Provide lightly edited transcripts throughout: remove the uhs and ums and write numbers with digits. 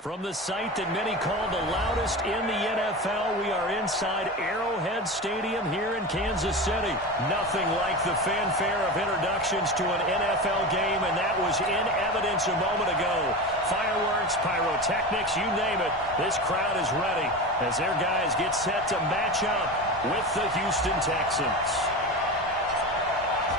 From the site that many call the loudest in the NFL, we are inside Arrowhead Stadium here in Kansas City. Nothing like the fanfare of introductions to an NFL game, and that was in evidence a moment ago. Fireworks, pyrotechnics, you name it. This crowd is ready as their guys get set to match up with the Houston Texans.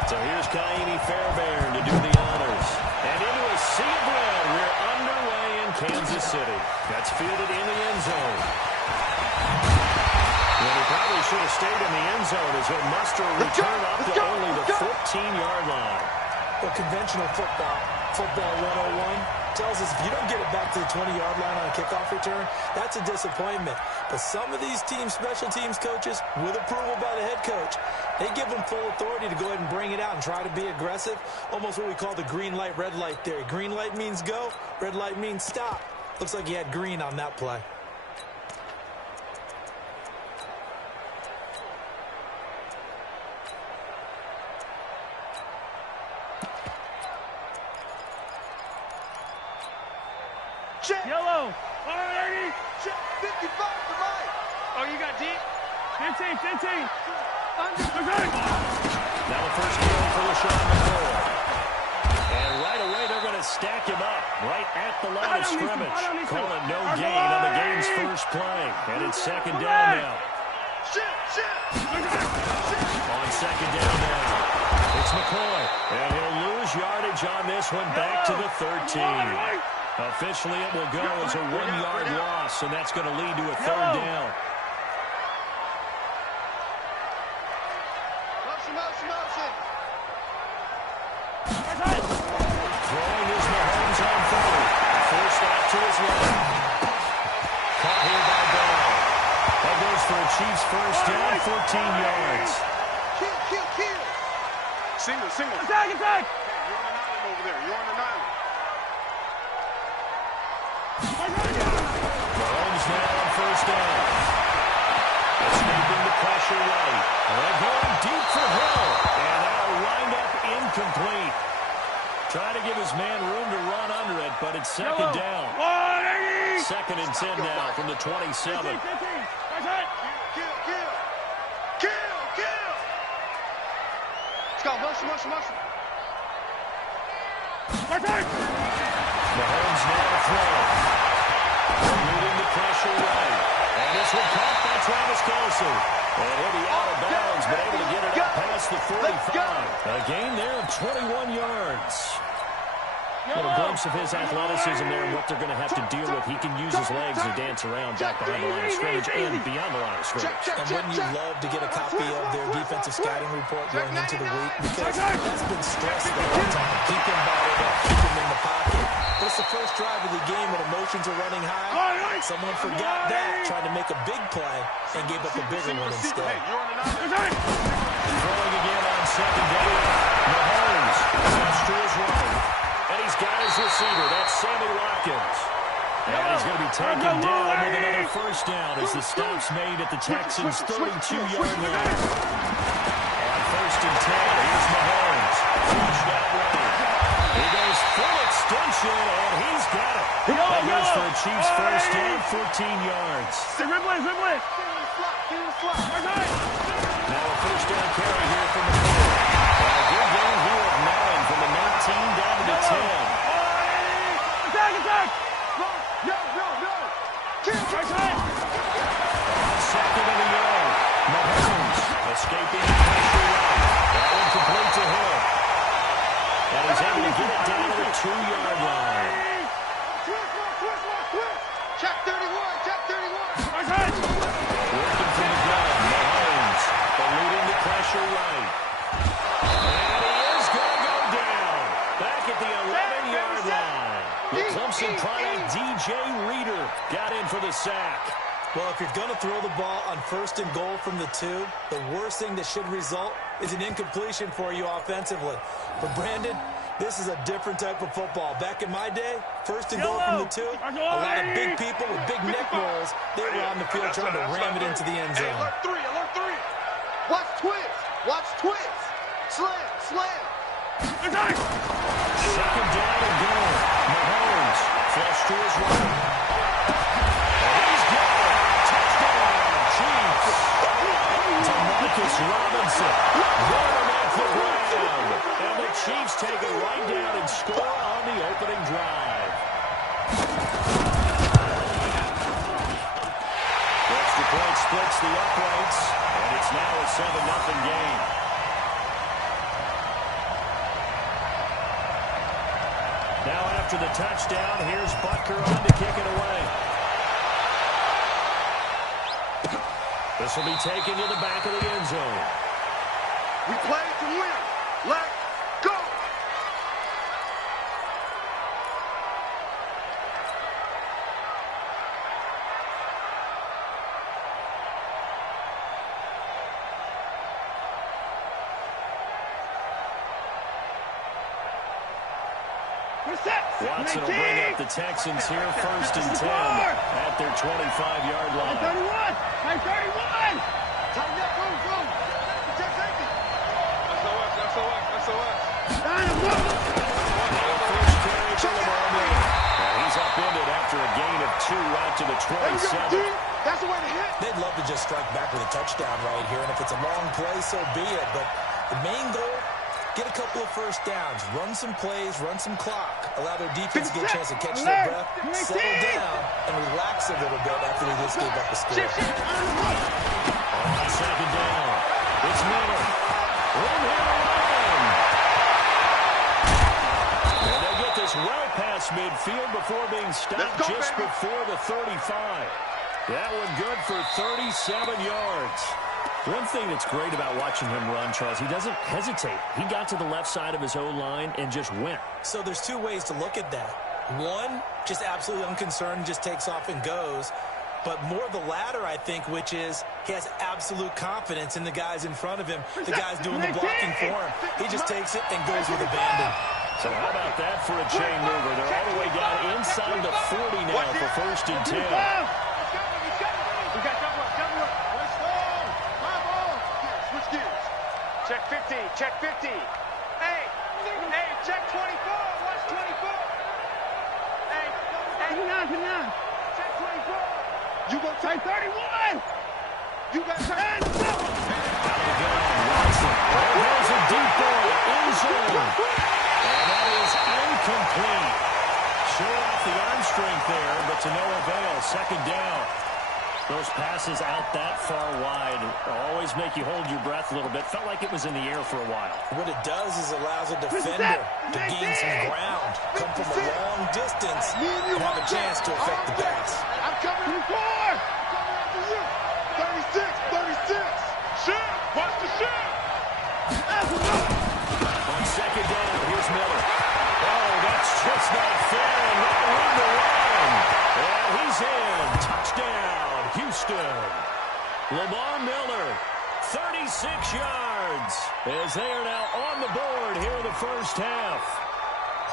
So here's Kaini Fairbairn to do the honors. And into a sea of red, we're underway in Kansas City. That's fielded in the end zone. Well, he probably should have stayed in the end zone as he'll muster a return up to only the 14-yard line. Well, conventional football 101, tells us if you don't get it back to the 20-yard line on a kickoff return, that's a disappointment. But some of these special teams coaches, with approval by the head coach, they give them full authority to go ahead and bring it out and try to be aggressive. Almost what we call the green light, red light theory. Green light means go, red light means stop. Looks like he had green on that play. Yellow. 180. 55 to Mike. Oh, you got deep? 15. Now the first kill for LaShawn McCoy. And right away they're going to stack him up right at the line of scrimmage. Calling no gain on the game's first play. And it's second down now. On second down now. It's McCoy. And he'll lose yardage on this one back to the 13. Officially, it will go as a 1-yard loss, and that's going to lead to a third down. Motion. Throwing is Mahomes on third. Forced out to his left. Caught here by Bell. That goes for a Chiefs first down, 14 yards. Kill. Single. Attack. You're on an island over there. You're on an island. Mahomes now on first down. Escaping the pressure right. They're going deep for Hill. And that'll wind up incomplete. Trying to give his man room to run under it, but it's second down. 180. Second and 10 now from the 27. 15. Kill. Let's go. Motion. Mahomes now to throw. Leading the pressure right. And this one caught by Travis Kelce. And he'll be out of bounds, but able to get it up past the 45. A gain there of 21 yards. A little glimpse of his athleticism there and what they're going to have to deal with. He can use his legs to dance around back behind the line of scrimmage and beyond the line of scrimmage. And wouldn't you love to get a copy of their defensive scouting report going into the week? Because that's been stressed the whole time. Keep him bottled up, keep him in the pocket. But it's the first drive of the game when emotions are running high. Someone forgot that, tried to make a big play, and gave up a bigger one instead. Throwing again on second down. Mahomes steps to his right. And he's got his receiver. That's Sammy Watkins. And he's going to be taken down with another first down as the stop's made at the Texans' 32-yard line. On first and 10, here's Mahomes. Flushed out right. He goes full extension, and he's got it. That goes for a Chiefs first down, 14 yards. Ridley. Now a first down carry here from the field. A good gain here of 9 from the 19 down to the 10. Attack. Second and a yard. Mahomes escaping the pressure right. That one complete to Hill. And he's able to get it down to the 2-yard line. Check 31. Working from the gun. Mahomes eluding the pressure right. And he is going to go down. Back at the 11-yard line. The Clemson product, DJ Reader, got in for the sack. Well, if you're going to throw the ball on first and goal from the 2, the worst thing that should result is an incompletion for you offensively. But Brandon, this is a different type of football. Back in my day, first and goal from the 2, a lot of big people with big neck rolls, they were on the field trying to ram it into the end zone. Alert 3. Watch twist. Slam. Second down and goal. Mahomes flush to his right. splits the uprights, and it's now a 7-0 game. Now after the touchdown, here's Butker on to kick it away. This will be taken to the back of the end zone. We play to win. Let's go. Watson will bring up the Texans here, 1st and 10 at their 25-yard line. 31! 31! Tighten up, room. Protect safety. SOS. First carry for Lamar Miller. He's upended after a gain of 2 out to the 27. That's the way to hit. They'd love to just strike back with a touchdown right here, and if it's a long play, so be it. But the main goal, get a couple of first downs, run some plays, run some clock, allow their defense to get a chance to catch their breath, settle down, and relax a little bit after they just gave up a score. On 2nd down, it's Miller. Room here to run. And they'll get this well past midfield before being stopped just before the 35. That one good for 37 yards. One thing that's great about watching him run, Charles, he doesn't hesitate. He got to the left side of his O-line and just went. So there's 2 ways to look at that. One, just absolutely unconcerned, just takes off and goes. But more the latter, I think, which is he has absolute confidence in the guys in front of him, the guys doing the blocking for him. He just takes it and goes with abandon. So how about that for a chain mover? They're all the way down inside the 40 now for 1st and 10. We got double up. Let's go. Switch gears. Check 50. Hey, check 24. Watch 24. Hey. 29. Check 24. You go take 31! You got Out hands of the gun, Watson. There's a deep ball in zone. And that is incomplete. Show off the arm strength there, but to no avail. 2nd down. Those passes out that far wide always make you hold your breath a little bit. Felt like it was in the air for a while. What it does is allows a defender to gain some ground, come from a long distance, and have a chance to affect the pass. I'm coming after you. 36. Shoot. Watch the shoot. On 2nd down, here's Miller. Oh, that's just not fair, and no room to run. And he's in. Touchdown, Houston. Lamar Miller, 36 yards, as they are now on the board here in the first half.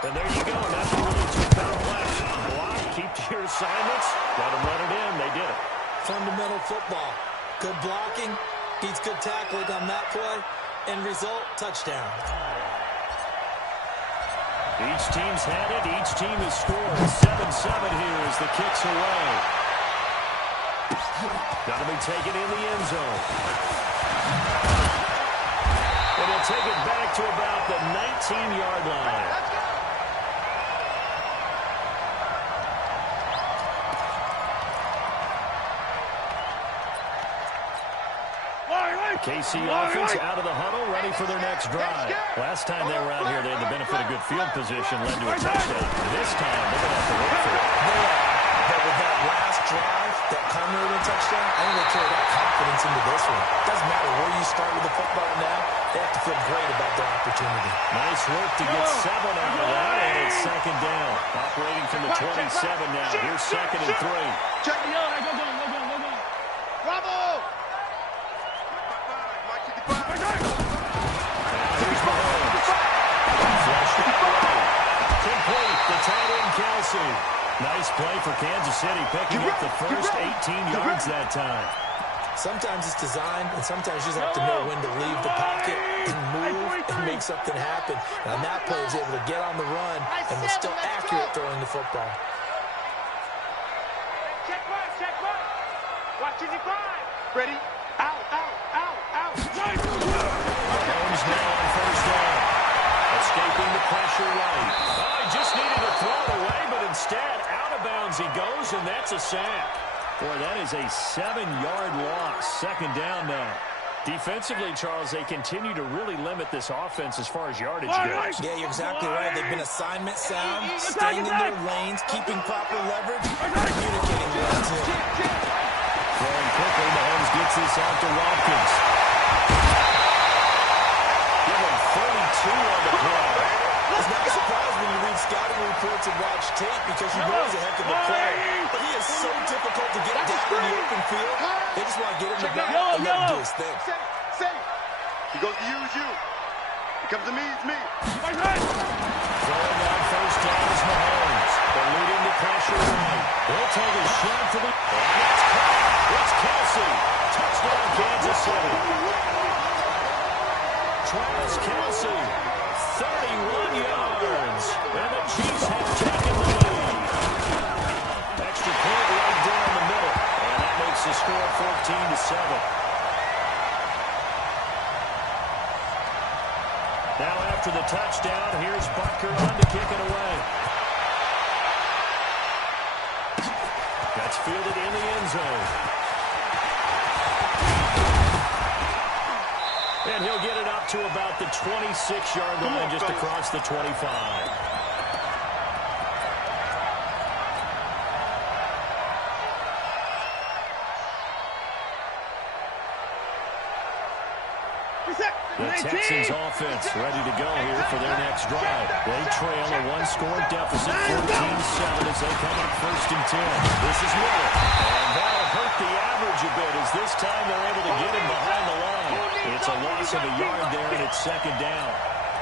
And there you go. Nothing really too complex. Block, keep to your assignments. Let them run it in. They did it. Fundamental football. Good blocking, beats good tackling on that play. End result, touchdown. Each team's had it. Each team has scored. 7-7 here as the kick's away. Got to be taken in the end zone. And he'll take it back to about the 19-yard line. KC offense out of the huddle, ready for their next drive. Last time they were out here, they had the benefit of good field position, led to a touchdown. This time, they're going to have to work for it. But with that last drive, that culminated in touchdown, I think they carry that confidence into this one. Doesn't matter where you start with the football now, they have to feel great about their opportunity. Nice work to get 7 out of that, and it's 2nd down. Operating from the 27 now. Here's 2nd and 3. Check it out. Go. Bravo. Here's Mahomes. Flushed it away. Complete to tight end Kelsey. Nice play for Kansas City, picking up the first 18 yards that time. Sometimes it's designed, and sometimes you just have to know when to leave the pocket and move and make something happen. And on that play, he was able to get on the run and was still accurate throwing the football. Check one. Watch it, 5. Ready? Out. Mahomes now on 1st down. Escaping the pressure right. Oh, he just needed to throw it away, but instead, out of bounds he goes, and that's a sack. Boy, that is a 7-yard loss. Second down now. Defensively, Charles, they continue to really limit this offense as far as yardage goes. Yeah, you're exactly right. They've been assignment sound, staying in their lanes, keeping proper leverage, communicating well, too. Throwing quickly, Mahomes gets this out to Watkins. Give him 32 on the play. It's not a surprise when you read scouting reports and watch tape because you know he's a heck of a player. But he is so difficult to get down in the open field. They just want to get him the back and let him do his thing. He goes to use you. He comes to me, it's me. Throwing on first down is Mahomes. Eluding the pressure right. He'll take a shot for the... And it's caught. It's Kelsey. Touchdown, Kansas City. Travis Kelsey. 31 yards. And the Chiefs have taken the lead. Extra point right down the middle. And that makes the score 14-7. Now after the touchdown, here's Butker on to kick it away. That's fielded in the end zone. And he'll get it up to about the 26-yard line, just across the 25. The Texans offense ready to go here for their next drive. They trail a one-score deficit, 14-7 as they come up 1st and 10. This is Miller. And that'll hurt the average a bit as this time they're able to get him behind the line. It's a loss of a yard there, and it's 2nd down.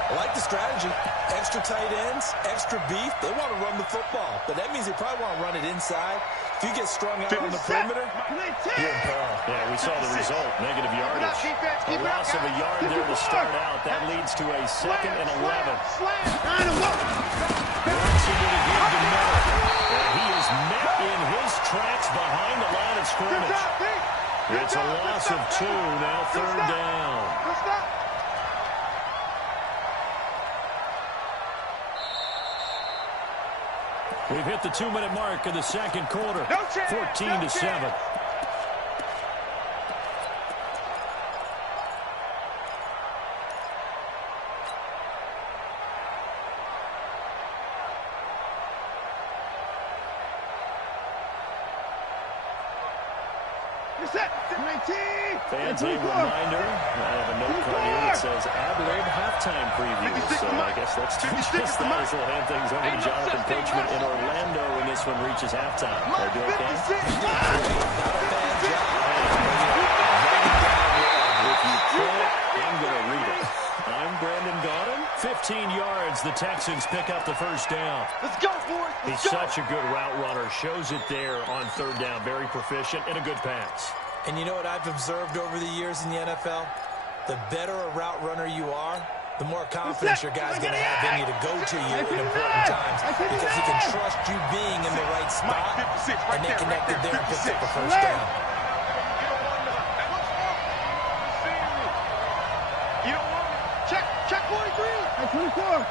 I like the strategy. Extra tight ends, extra beef. They want to run the football, but that means they probably want to run it inside. If you get strung out on the perimeter, you're in peril. Yeah, we saw the result, negative yardage. A loss of a yard there to start out. That leads to a 2nd and 11. Watson with a give to Miller. And he is met in his tracks behind the line of scrimmage. It's a loss of 2, now 3rd down. We've hit the 2-minute mark of the 2nd quarter. 14-7. Fans, a reminder, I have a note card here that says ad-lib halftime preview. So I guess let's do just that as we'll hand things over to Jonathan Coachman in Orlando when this one reaches halftime. Are you okay? If you can't, I'm going to read it. I'm Brandon Gaudin. 15 yards, the Texans pick up the 1st down. Let's go, boys. He's such a good route runner. Shows it there on 3rd down. Very proficient and a good pass. And you know what I've observed over the years in the NFL? The better a route runner you are, the more confidence your guy's going to have in you to go to you in important times because he can trust you being in the right spot, and they connected there and picked up the 1st down. You don't want me. Check 43. 24.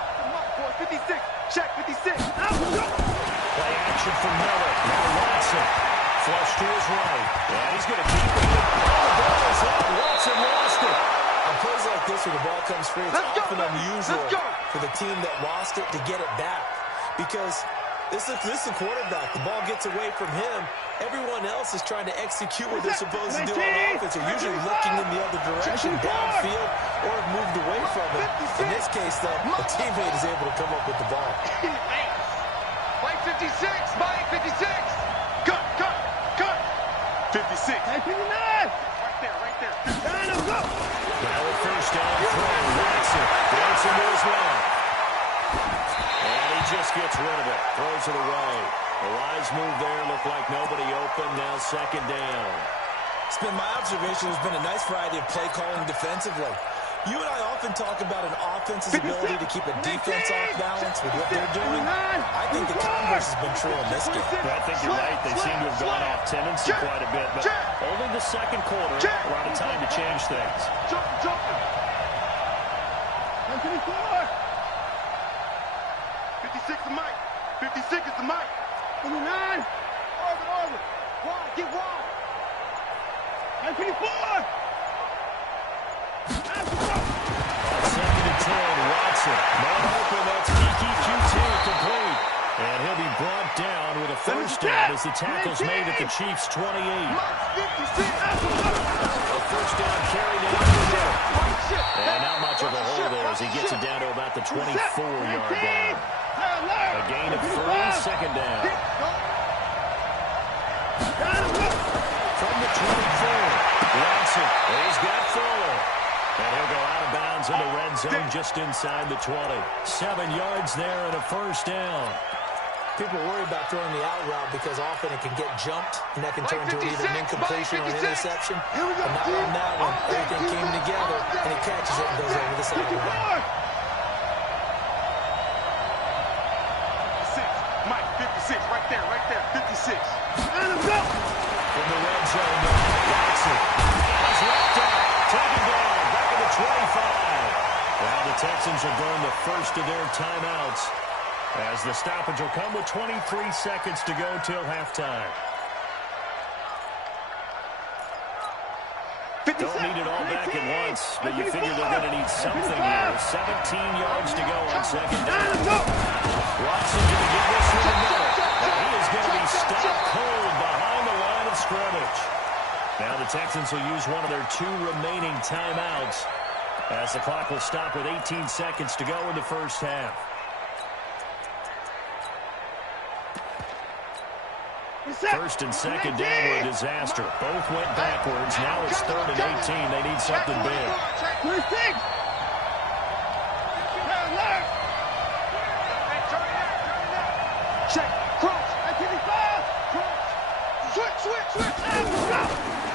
56. Check 56. Play action from Miller. Now Watson. Flush to his right. And he's going to keep it. Oh, the ball is out. Watson lost it. On plays like this where the ball comes free, it's often unusual for the team that lost it to get it back. Because this is a quarterback. The ball gets away from him. Everyone else is trying to execute what they're supposed to do on offense. They're usually looking in the other direction, downfield, or have moved away from it. In this case, though, a teammate is able to come up with the ball. Mike 56. Mike 56. Cut. 56. Hey, 59. Right there. Go. Now a 1st down throw. Watson goes left. And he just gets rid of it. Throws it away. A wise move there. Looked like nobody open. Now 2nd down. It's been my observation. There's been a nice variety of play calling defensively. You and I often talk about an offense's ability to keep a defense off balance with what they're doing. I think the converse has been true in this game. I think you're right. They seem to have gone off tendency quite a bit, but only the 2nd quarter. A lot of time to change things. Jumping. 54. 56 is Mike. 56 is the Mike. 59. Arvin. Get wide. Hey, 54. Second and 10, Watson. Man open, that's EQT complete. And he'll be brought down with a first down as the tackle's made at the Chiefs' 28. A first down carry down the middle. And not much of a hole there as he gets it down to about the 24-yard line. A gain of 3, second down. From the 24, Watson, he's got Fuller. And he'll go out of bounds in the red zone just inside the 20. 7 yards there and a first down. People worry about throwing the out route because often it can get jumped, and that can turn into either an incompletion or an interception. But not on that one. Everything came together, and he catches it and goes over the sideline. Mike, 56, right there, 56. From the red zone, Watson is wrapped up, taken down, back at the 25. Now the Texans will burn the first of their timeouts, as the stoppage will come with 23 seconds to go till halftime. Don't need it all back at once, but you figure they're going to need something here. 17 yards to go on second down. Watson going to get this in the middle. And he is going to be stopped cold behind the line of scrimmage. Now the Texans will use one of their 2 remaining timeouts, as the clock will stop with 18 seconds to go in the first half. First and second down were a disaster. Both went backwards. Now it's 3rd and 18. They need something big. Check, cross. Switch.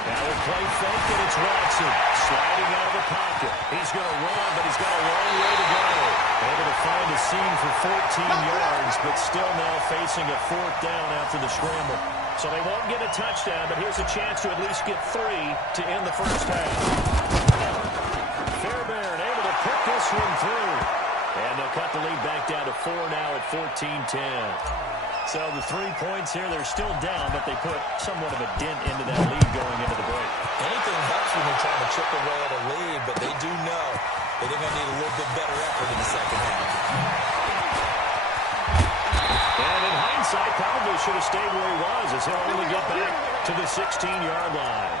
Now we play fake, and it's Watson sliding out of the pocket. He's going to run, but he's got a long way to go. Able to find a seam for 14 yards, but still now facing a 4th down after the scramble. So they won't get a touchdown, but here's a chance to at least get 3 to end the first half. Fairbairn able to put this one through. And they'll cut the lead back down to 4 now at 14-10. So the 3 points here, they're still down, but they put somewhat of a dent into that lead going into the break. Anything helps when they're trying to chip away at a lead, but they do know that they're going to need a little bit better effort in the second half. And in hindsight, probably should have stayed where he was, as he'll only get back to the 16-yard line.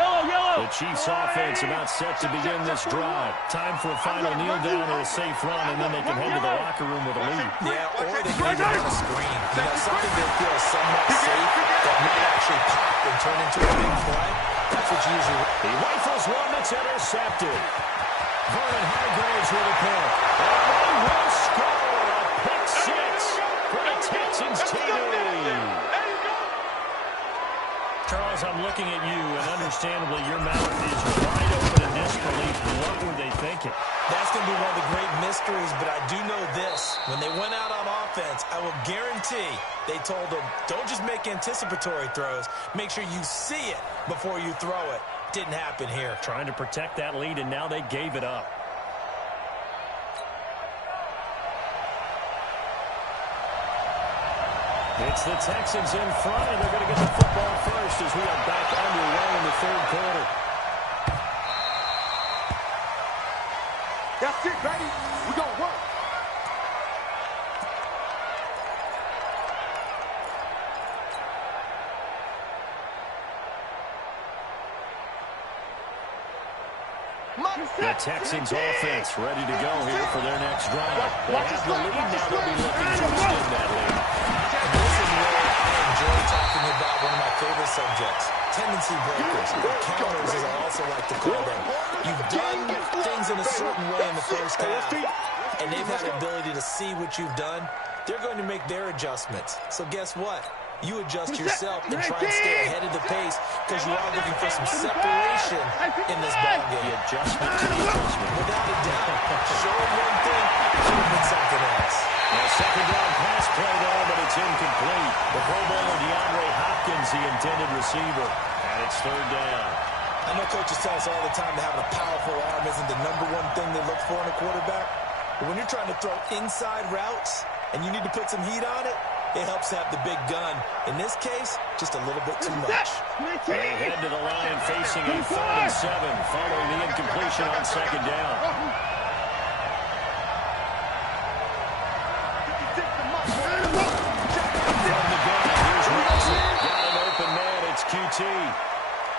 Yellow. The Chiefs offense about set to begin this drive. Time for a final kneel down or a safe run, and then they can head to the locker room with a lead. Yeah, or they can even have a screen. You know, something that feels somewhat safe that might actually pop and turn into a big play. That's what you usually... He rifles one that's intercepted. Vernon Hargraves with a pick. And they will score a pick 6 for the Texans TV. Charles, I'm looking at you, and understandably your mouth is wide open in disbelief. What were they thinking? That's going to be one of the great mysteries, but I do know this. When they went out on offense, I will guarantee they told them, don't just make anticipatory throws. Make sure you see it before you throw it. Didn't happen here. Trying to protect that lead, and now they gave it up. It's the Texans in front, and they're going to get the football first as we are back underway in the 3rd quarter. That's it, baby. We're going to work. The Texans offense ready to go here for their next drive. They have the lead now. They'll be looking to extend that lead. And this is where I enjoy talking about one of my favorite subjects, tendency breakers, or counters as I also like to call them. You've done things in a certain way in the first half, and they've had the ability to see what you've done. They're going to make their adjustments. So guess what? You adjust yourself and try and stay ahead of the pace because you are looking for some separation in this ballgame. The adjustment to the adjustment. Without a doubt. Show them one thing, show them something else. Now, second down pass play there, but it's incomplete. The Pro Bowler DeAndre Hopkins, the intended receiver, and it's 3rd down. I know coaches tell us all the time that having a powerful arm isn't the #1 thing they look for in a quarterback. But when you're trying to throw inside routes and you need to put some heat on it, It helps have the big gun. In this case, just a little bit too much. They head to the line facing a 3rd and 7 following the incompletion on 2nd down. From the gun, here's Wilson. Got an open man. It's QT.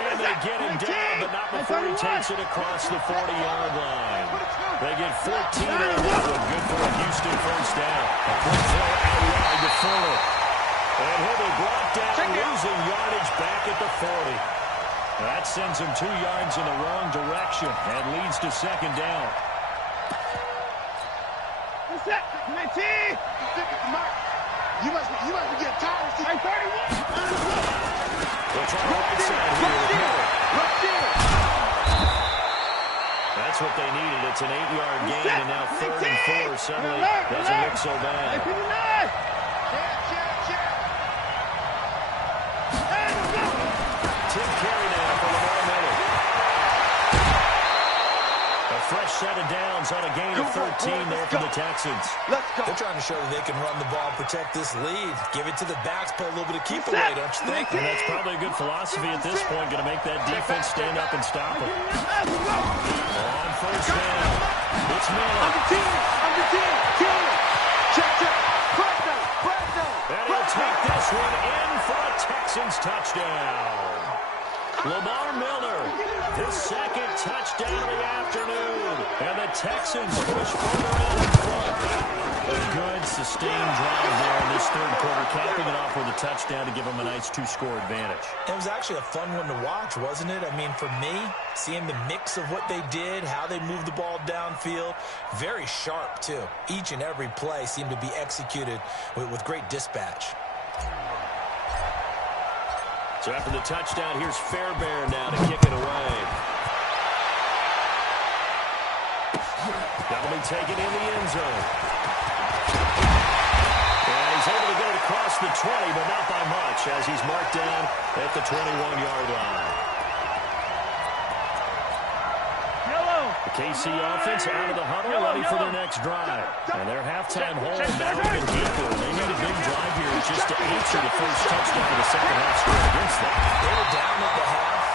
And they get him down, but not before he takes it across the 40-yard line. They get 14 on that one. Good for a Houston 1st down. A quick throw out wide to Fuller. And he'll be brought down, losing yardage back at the 40. That sends him 2 yards in the wrong direction and leads to 2nd down. What's that? You must be getting tired. Hey, 31. They'll try the right side here with Miller. That's what they needed. It's an 8-yard gain, and now 3rd and 4 suddenly doesn't look so bad. Tim Carey now for Lamar Miller. A fresh set of downs on a gain of 13 there for the Texans. They're trying to show that they can run the ball, protect this lead. Give it to the backs, put a little bit of keep away, don't you think? And that's probably a good philosophy at this point, going to make that defense stand up and stop them. On 1st down, it's Miller. I'm the team. Check. And he'll take this one in for a Texans touchdown. Lamar Miller, his 2nd touchdown of the afternoon. And the Texans push further out in front. A good, sustained drive there in this 3rd quarter, capping it off with a touchdown to give them a nice 2-score advantage. It was actually a fun one to watch, wasn't it? I mean, for me, seeing the mix of what they did, how they moved the ball downfield, very sharp, too. Each and every play seemed to be executed with great dispatch. So after the touchdown, here's Fairbairn now to kick it away. That'll be taken in the end zone. And he's able to get it across the 20, but not by much, as he's marked down at the 21-yard line. The KC offense out of the huddle, ready for their next drive. And their halftime hold now even deeper. They need a big drive here just to answer the first touchdown of the second half score against them. They were down at the half.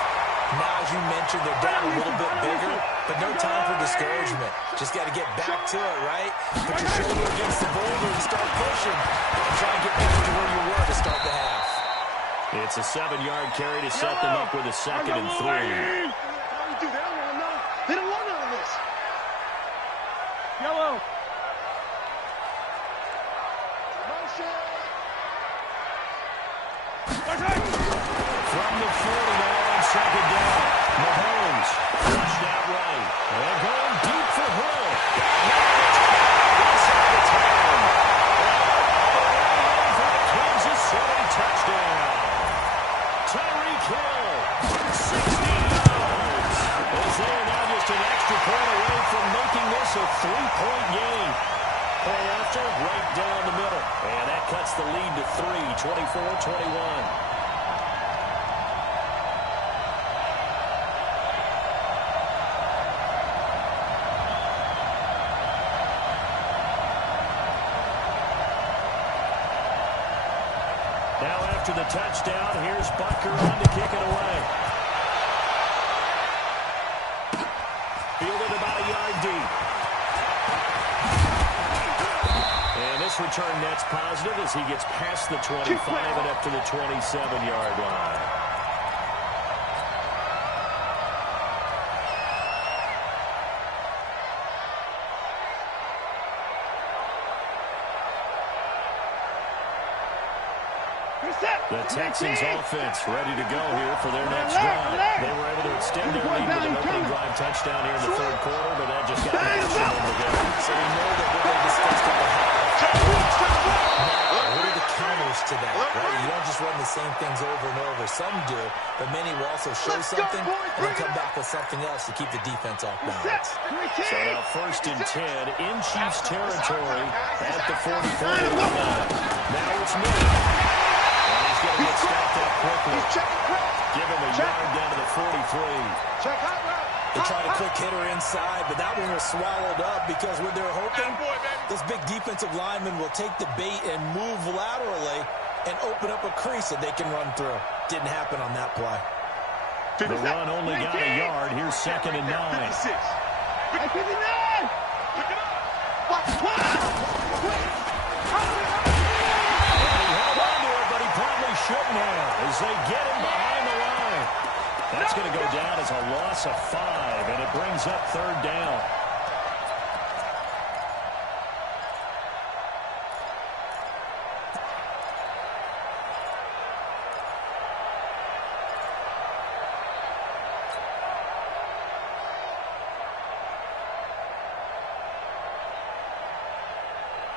Now, as you mentioned, they're down a little bit bigger, but no time for discouragement. Just got to get back to it, right? Put your shoulder against the boulder and start pushing. And try and get back to where you were to start the half. It's a 7-yard carry to set them up with a 2nd and 3. They don't want none of this. Yellow. Motion. From the 40 now on 2nd down. Mahomes flushed out right. They're going deep for Hill. Inside the 10. For a Kansas City touchdown. Tyreek Hill, 60 yards. As they are now just an extra point away from making this a 3-point game. Point after, right down the middle. And that cuts the lead to 3, 24-21. Now after the touchdown, here's Butker on to kick it away. Fielded about a yard deep. And this return net's positive as he gets past the 25 and up to the 27-yard line. The Texans offense ready to go here for their next drive. They were able to extend their lead with an opening drive touchdown here in the 3rd quarter, but that just got them to go. So we know that what they discussed at the half. Now, what are the counters to that, right? You don't just run the same things over and over. Some do, but many will also show something and then come back with something else to keep the defense off balance. So now 1st and 10 in Chiefs territory at the 44. Now it's Miller. He's going to get stopped up quickly. Give him a yard down to the 43. Check hot route. They tried a quick hitter inside, but that one was swallowed up because what they're hoping, this big defensive lineman will take the bait and move laterally and open up a crease that they can run through. Didn't happen on that play. The run only got a yard. Here's 2nd and 9. 56. 59! Pick it up. Watch. He held on to it, but he probably shouldn't have as they get him behind the line. That's going to go down as a loss of 5, and it brings up 3rd down.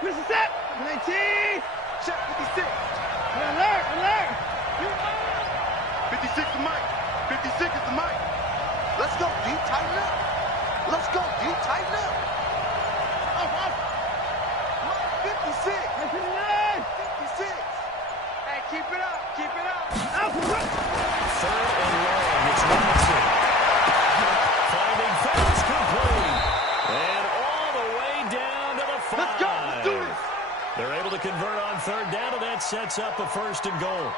This is it! 19! Check 56. Alert! Alert! 56 is Mike. 56 is the Mike. Let's go, D. Tighten up. Let's go, D. Tighten up. Up! 56. 59! 56. Hey, keep it up. Keep it up. Out! 3rd and long. It's Robinson. Finding Phillips complete. And all the way down to the 5. Let's go. Let's do this. They're able to convert on 3rd down, and that sets up a 1st and goal.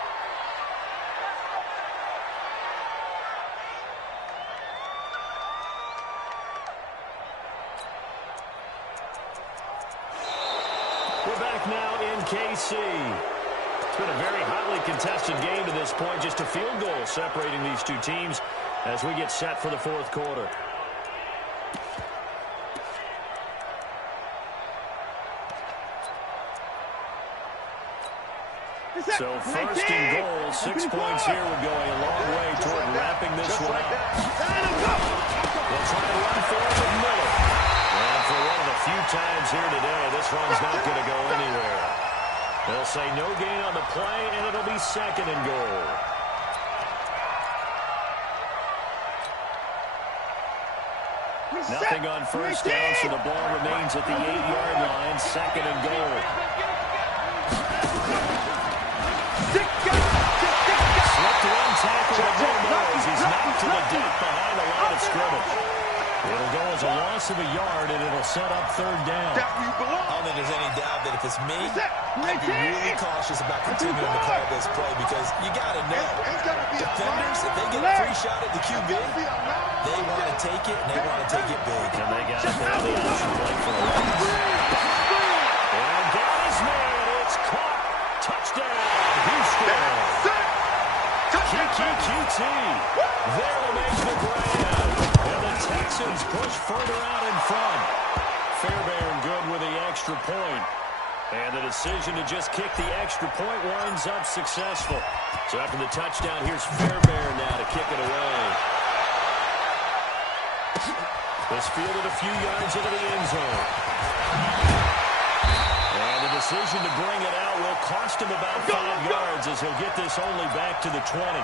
We're back now in KC. It's been a very hotly contested game to this point. Just a field goal separating these two teams as we get set for the 4th quarter. So 1st and goal, 6 points here would go a long way toward wrapping this one up. They'll try to run for it with Miller. And for one of the few times here today, this run's not going to go anywhere. They'll say no gain on the play, and it'll be 2nd and goal. Nothing on 1st down, so the ball remains at the 8-yard line. 2nd and goal. Slipped one tackle with no noise. He's knocked to the deep behind the line of scrimmage. It'll go as a loss of a yard, and it'll set up 3rd down. I don't think there's any doubt that if it's me, I'd be really cautious about continuing to call this play because you got to know, defenders, if they get a free shot at the QB, they want to take it, and they want to take it big. And they got it there, the option play for a loss. And down is made. It's caught. Touchdown, Houston. QQQT. There to make the grab. And the Texans push further out in front. Fairbairn good with the extra point. And the decision to just kick the extra point winds up successful. So after the touchdown, here's Fairbairn now to kick it away. This fielded a few yards into the end zone. And the decision to bring it out will cost him about 5 yards as he'll get this only back to the 20.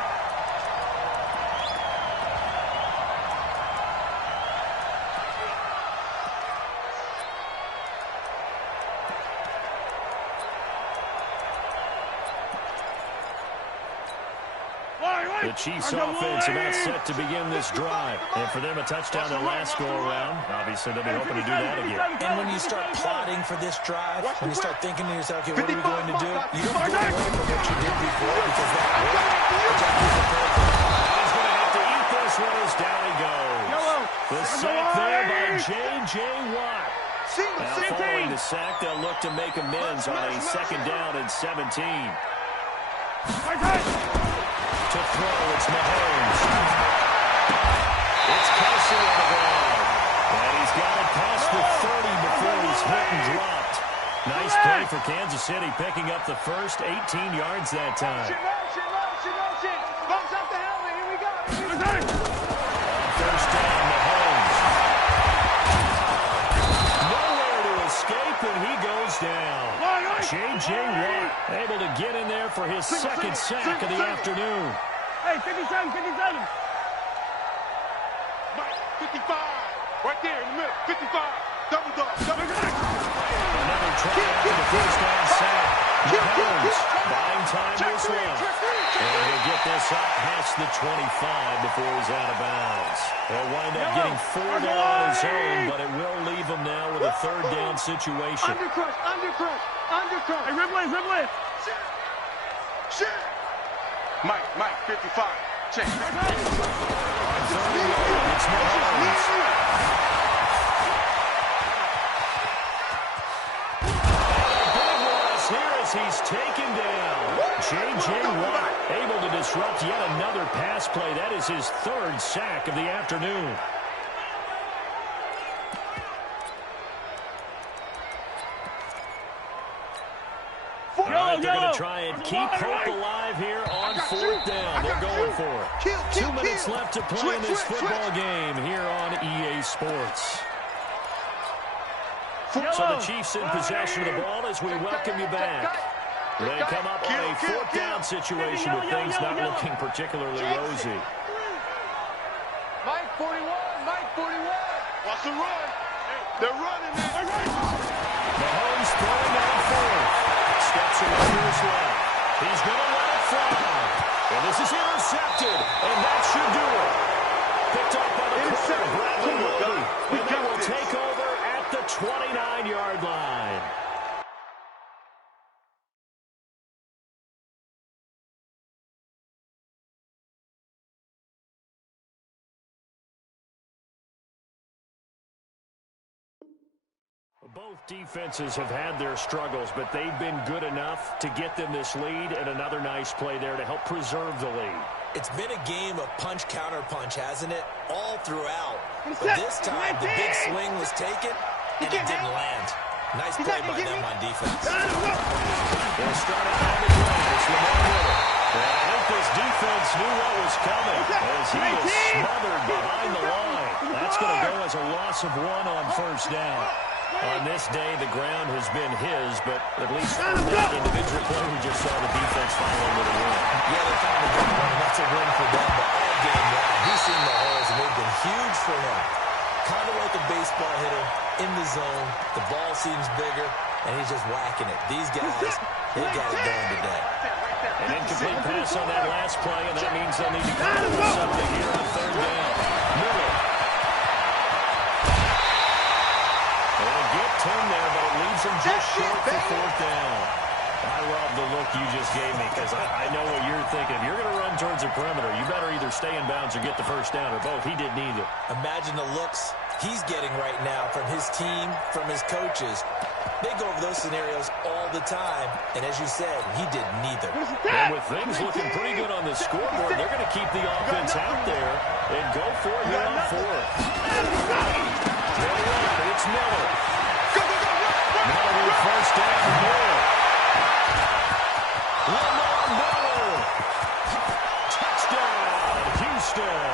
The Chiefs offense about set to begin this drive. And for them, a touchdown their last go-around. Obviously, they'll be hoping to do that again. And when you start plotting for this drive, when you start thinking to yourself, okay, what are we going to do? You don't go away from what you did before because that worked. He's going to have to eat this one as down he goes. The sack there by J.J. Watt. Now following the sack, they'll look to make amends on a 2nd down and 17. To throw, it's Mahomes. It's Kelsey on the ground. And he's got it past the 30 before he's hit and dropped. Nice play for Kansas City, picking up the first 18 yards that time. Bumps up the helmet. Here we go. On 1st down, Mahomes. Nowhere to escape, and he goes down. J.J. Watt able to get in there for his 2nd sack of the afternoon. Hey, 57, 57. Mike, 55. Right there in the middle. 55. Double dog. Another try after the 1st down sack. Mahomes buying time this one. And he'll get this up past gets the 25 before he's out of bounds. He'll wind up getting 4 there on his own, but it will leave him now with a third down situation. Undercrush, undercrush, undercrush. Hey, Ripley. Shit. Mike, 55. Check. On 30 yards, it's Mahomes. Here as he's taken down. J.J. Watt able to disrupt yet another pass play. That is his third sack of the afternoon. All right, they're going to try and keep hope alive here on 4th down. They're going for it. 2 minutes left to play in this football game here on EA Sports. So the Chiefs in possession of the ball as we welcome you back. They come up on a 4th down situation with things not looking particularly rosy. Mike 41. Watch the run. They're running, man. Mahomes throwing on 4th. Steps away to his left. He's going to let it fly. And this is intercepted. And that should do it. Picked off by the corner, Bradley Roby. And they will take over at the 29-yard line. Both defenses have had their struggles, but they've been good enough to get them this lead, and another nice play there to help preserve the lead. It's been a game of punch-counter-punch, hasn't it? All throughout. But this time, the big swing was taken, and it didn't land. Nice play by them on defense. They'll start out on the ground. It's Lamar Miller. And I think this defense knew what was coming as he is smothered behind the line. That's going to go as a loss of 1 on 1st down. On this day, the ground has been his, but at least on that individual play, we just saw the defense following with a win. Yeah, they found a good one. That's a win for them, but all game long, he's seen the holes, and they've been huge for him. Kind of like a baseball hitter in the zone. The ball seems bigger, and he's just whacking it. These guys, they got it going today. An incomplete pass on that last play, and that means they'll need to come up with something here on 3rd down. Miller. They'll get 10 there, but it leaves them just short for 4th down. I love the look you just gave me because I know what you're thinking. If you're going to run towards the perimeter, you better either stay in bounds or get the 1st down, or both. He did neither. Imagine the looks he's getting right now from his team, from his coaches. They go over those scenarios all the time, and as you said, he did neither. And with things looking pretty good on the scoreboard, they're going to keep the offense out there and go for it here on 4th. It's Miller. Miller with 1st down here. Lamar Miller. Touchdown, Houston.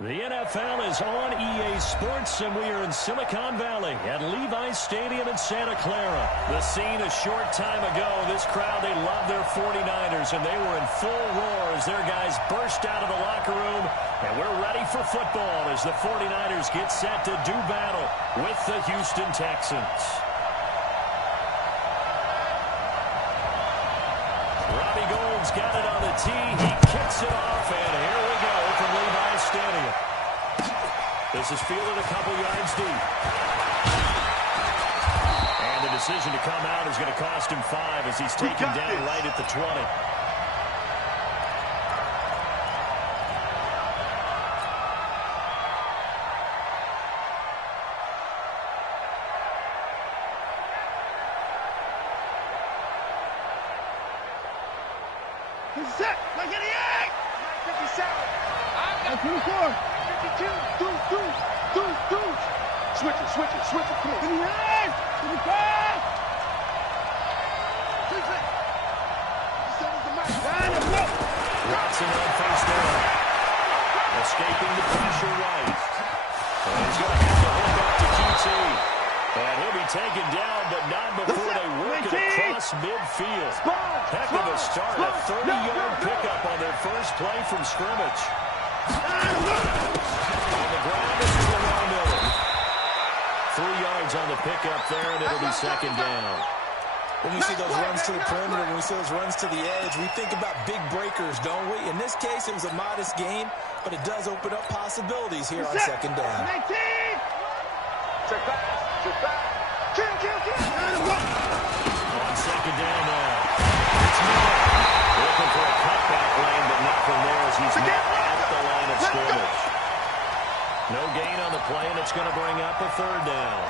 The NFL is on EA Sports, and we are in Silicon Valley at Levi's Stadium in Santa Clara. The scene a short time ago, this crowd, they love their 49ers, and they were in full roar as their guys burst out of the locker room. And we're ready for football as the 49ers get set to do battle with the Houston Texans. Robbie Gould's got it on the tee. He kicks it off, and here we go from Levi's Stadium. This is fielded a couple yards deep. And the decision to come out is going to cost him 5 as he's taken down right at the 20. Set. Look at the 57. 24. 52. Do. Switch it. Come on. 59. 55. 57. Watson on first down. Escaping the pressure right. And he's going to have to hook up to QT. And he'll be taken down, but not before they work it across midfield. Heck of a start, a 30-yard pickup on their first play from scrimmage. On the ground, this is Lamar Miller. 3 yards on the pickup there, and it'll be second down. When we see those runs to the perimeter, when we see those runs to the edge, we think about big breakers, don't we? In this case, it was a modest game, but it does open up possibilities here on second down. 19. Check back. Kill. On second down now. It's Miller. Looking for a cutback lane, but nothing there as he's not at the line of scrimmage. No gain on the play, and it's going to bring up a third down.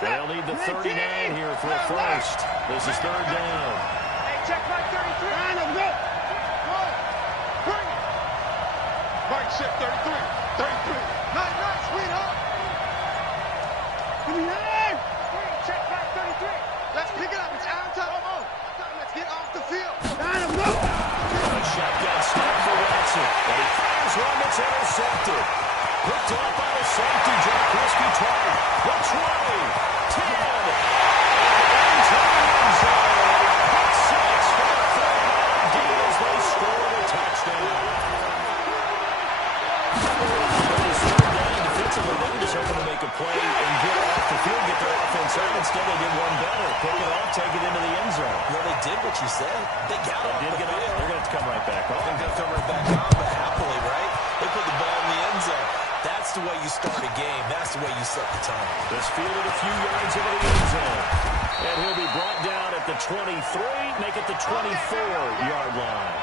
They'll need the 39 here for a first. This is third down. Hey, check my 33. Go. Bring it. Right check 33. Nice, sweetheart. 59. Check back 33. Let's pick it up. It's out of time. Let's get off the field. Go. A shotgun snap for Watson. And he fires one that's intercepted. Picked up by the safety, Jack Risky twice. The 20. 10. And into the end zone. Pick 6 for the 4-yard deal as they score a touchdown. Defensively, they were just hoping to make a play and get off the field, get their offense out. Instead, they did one better. Pick it off, take it into the end zone. Well, they did what you said. They got off the field. They're going to have to come right back on. They're going to come right back on, but happily, right? They put the ball in the end zone. That's the way you start a game. That's the way you set the tone. This fielded a few yards into the end zone. And he'll be brought down at the 23, make it the 24-yard line.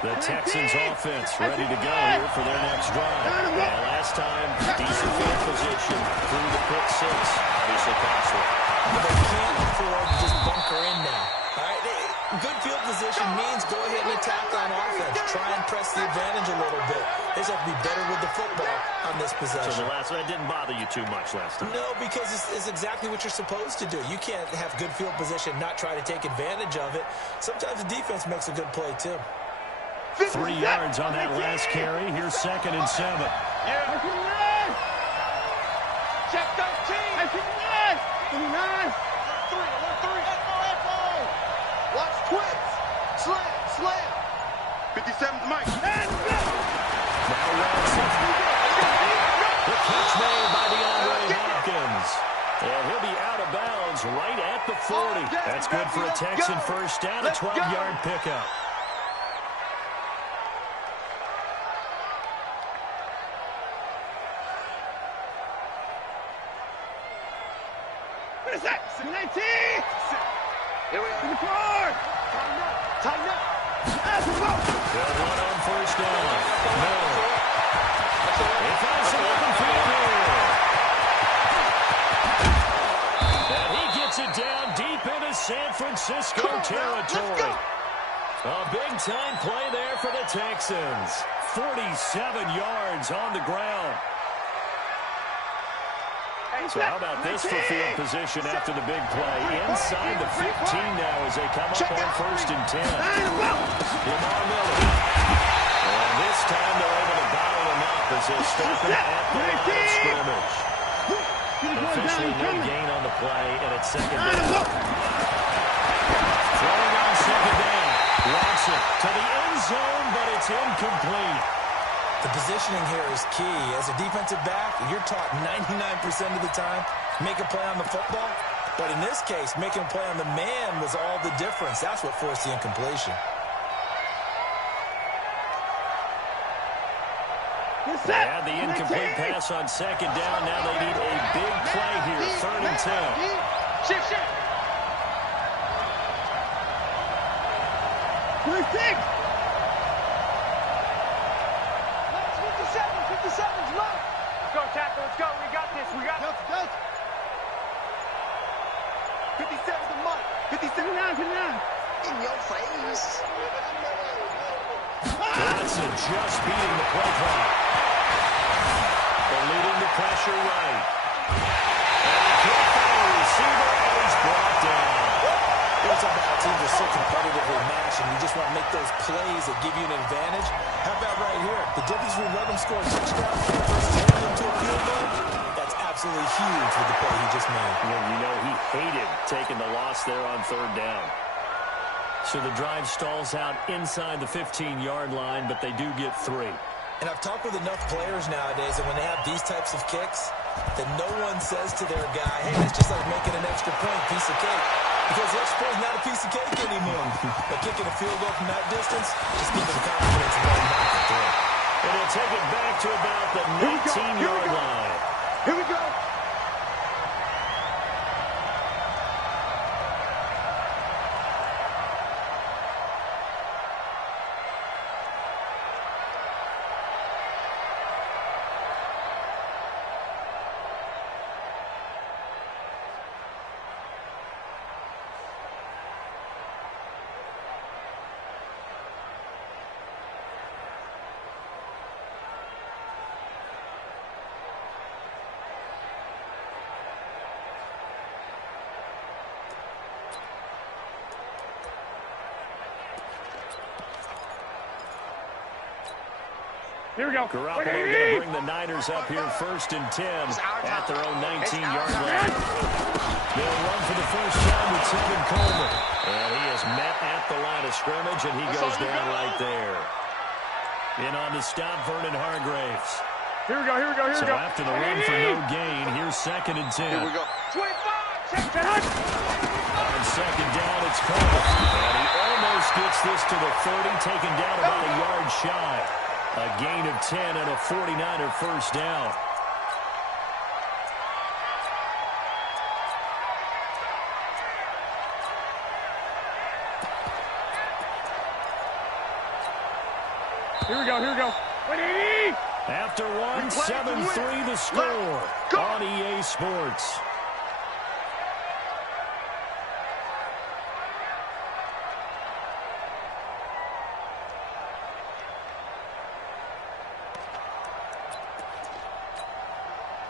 The Texans offense ready to go here for their next drive. And last time, decent field position through the pick 6. Obviously costly. But they can't afford to just bunker in now. All right, good field position means go ahead and attack on offense. Try and press the advantage a little bit. They just have to be better with the football on this possession. So the last one didn't bother you too much last time? No, because it's exactly what you're supposed to do. You can't have good field position, not try to take advantage of it. Sometimes the defense makes a good play, too. 3 yards on that last carry. Here's 2nd and 7. Yeah. Check 13. 59. 3. Watch twist. Slam. 57's Mike. Now Watson. The catch made by DeAndre Hopkins. And he'll be out of bounds right at the 40. That's good for a Texan first down, a 12-yard pickup. What is that? 19! Here we are. Tighten up. Good one on first down. Miller. He finds some open field here. And he gets it down Francisco territory. A big-time play there for the Texans. 47 yards on the ground. So how about this for field position after the big play? Inside the 15 now as they come up on 1st and 10. Lamar Miller. And this time they're able to bottle him up as they stop him at the line of scrimmage. Officially no gain on the play, and it's 2nd down. Throwing on 2nd down. Watson to the end zone, but it's incomplete. The positioning here is key. As a defensive back, you're taught 99% of the time, make a play on the football. But in this case, making a play on the man was all the difference. That's what forced the incompletion. They had the incomplete pass on 2nd down. Now they need a big play here, 3rd and 10. Shift. 56. 57's low. Let's go, tackle. Let's go. We got this. We got this. 57's a month. 57 in your face. Johnson just beating the play clock. Eluding the pressure right. And he can't find a receiver, and he's brought down. Those about teams are so competitively matched, and you just want to make those plays that give you an advantage. How about right here? The difference between letting them score a touchdown versus holding them to a field goal, that's absolutely huge with the play he just made. You know he hated taking the loss there on 3rd down. So the drive stalls out inside the 15-yard line, but they do get 3. And I've talked with enough players nowadays that when they have these types of kicks, that no one says to their guy, hey, that's just like making an extra point, piece of cake. Because the extra point is not a piece of cake anymore. But kicking a field goal from that distance, just give them confidence and let them knock it through. And he'll take it back to about the 19-yard line. Here we go. Here we go. Garoppolo going to bring the Niners up here 1st and 10 at their own 19-yard line. They'll run for the first time with Tevin Coleman. And he is met at the line of scrimmage, and he goes down right there. In on to stop Vernon Hargraves. Here we go. So after the run for no gain, here's 2nd and 10. Here we go. 25. Check. On 2nd down, it's Coleman. And he almost gets this to the 30, taken down about a yard shy. A gain of 10 and a 49er first down. Here we go. 180. After one, 7-3 the score on EA Sports.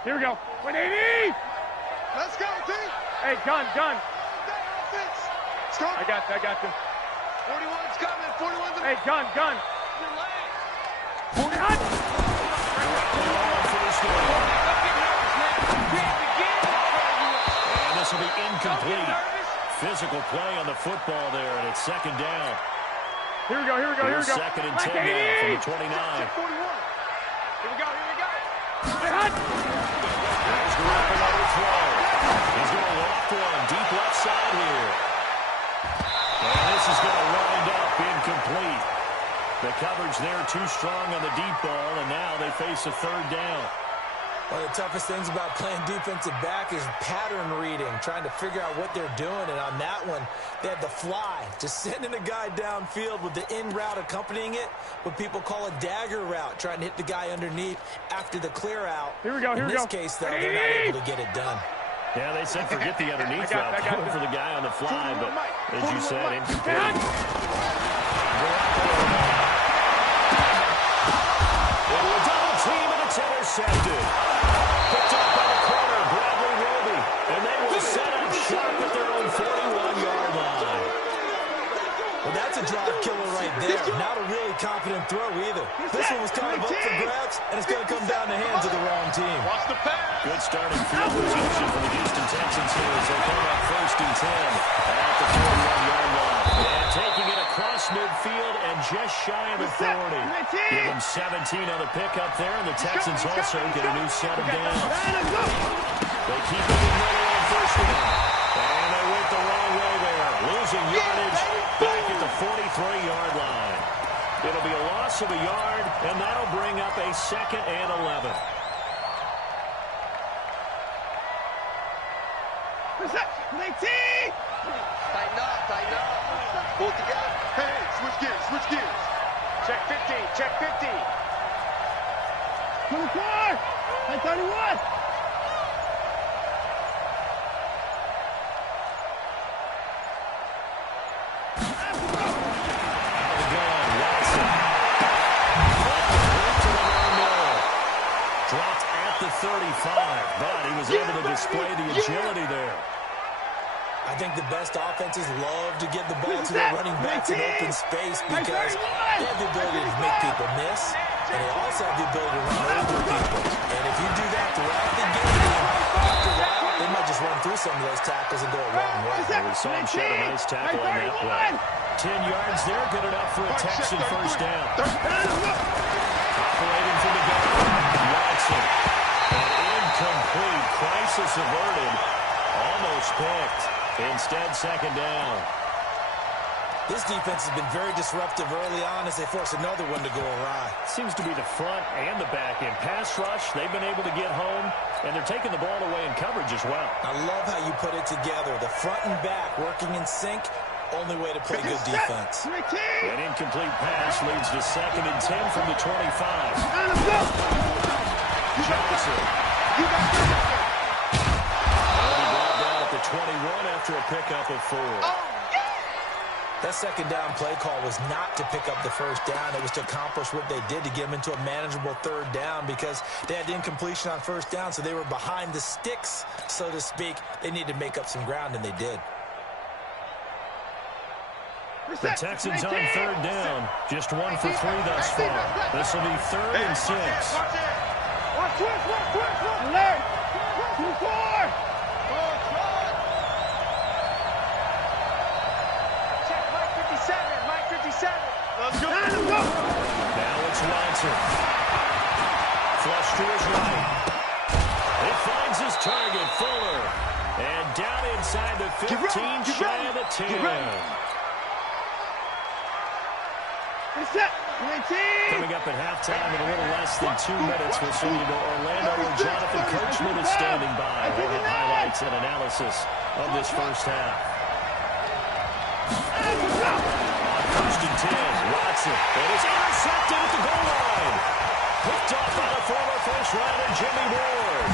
Here we go. 180. Let's go, team. Hey, gun. Let's go. I got you. 41's coming. 41's Hey, gun. 40. And this will be incomplete. Physical play on the football there, and it's 2nd down. Here we go. 2nd and 10 now from the 29. Here we go. There's Garoppolo to throw. He's going to loft one deep left side here. And this is going to wind up incomplete. The coverage there too strong on the deep ball, and now they face a 3rd down. One of the toughest things about playing defensive back is pattern reading, trying to figure out what they're doing. And on that one, they had the fly, just sending a guy downfield with the in route accompanying it, what people call a dagger route, trying to hit the guy underneath after the clear out. Here we go. In this case, though, they're not able to get it done. Yeah, they said forget the underneath route. Going for the guy on the fly, but As you said, incomplete. A double team, and it's intercepted. Picked up by the corner, Bradley Roby. And they will set up shop at their own 41-yard line. Well, that's a drive killer right there. Not a really confident throw either. This one was kind of up for grabs, and it's going to come down the hands of the wrong team. Watch the pass. Good starting field position for the Houston Texans here as they come up 1st and 10 at the 41-yard line. And taking it across midfield and just shy of the 40. Give them 17 on the pickup there, and the Texans also get a new set of downs. They keep it in middle on 1st down. And they went the wrong way there. Losing yardage back at the 43-yard line. It'll be a loss of a yard, and that'll bring up a 2nd and 11. Tighten up. Pull together. Hey, switch gears. Check 50, check 50. 24! 31! Dropped at the 35, but he was able to display the agility there. I think the best offenses love to get the ball to their running backs in open space because they have the ability to make people miss, and they also have the ability to run over people. And if you do that throughout the game, after a while, they might just run through some of those tackles and go a long way. We saw him shed a nice tackle on that play. 10 yards there, good enough for a Texan 1st down. Operating from the gun, Watson. An incomplete, crisis averted, almost picked. Instead, 2nd down. This defense has been very disruptive early on as they force another one to go awry. Seems to be the front and the back end. Pass rush, they've been able to get home, and they're taking the ball away in coverage as well. I love how you put it together. The front and back working in sync, only way to play good defense. An incomplete pass leads to 2nd and 10 from the 25. Johnson. Brought down at the 21 after a pickup of 4. That 2nd down play call was not to pick up the 1st down. It was to accomplish what they did to get them into a manageable 3rd down because they had incompletion on 1st down, so they were behind the sticks, so to speak. They needed to make up some ground, and they did. The Texans on 3rd down. Just 1 for 3 thus far. This will be 3rd and 6. Alert! 24! Check Mike 57. Let's go. Now it's Watson. Flush to his right. He finds his target, Fuller. And down inside the 15, shy of the 10. Coming up at halftime in a little less than 2 minutes, we'll send you to Orlando where Jonathan Coachman is standing by. We'll have highlights and analysis of this 1st half. On 1st and 10, Watson. It is intercepted at the goal line. Picked off by the former 1st rounder, Jimmy Ward.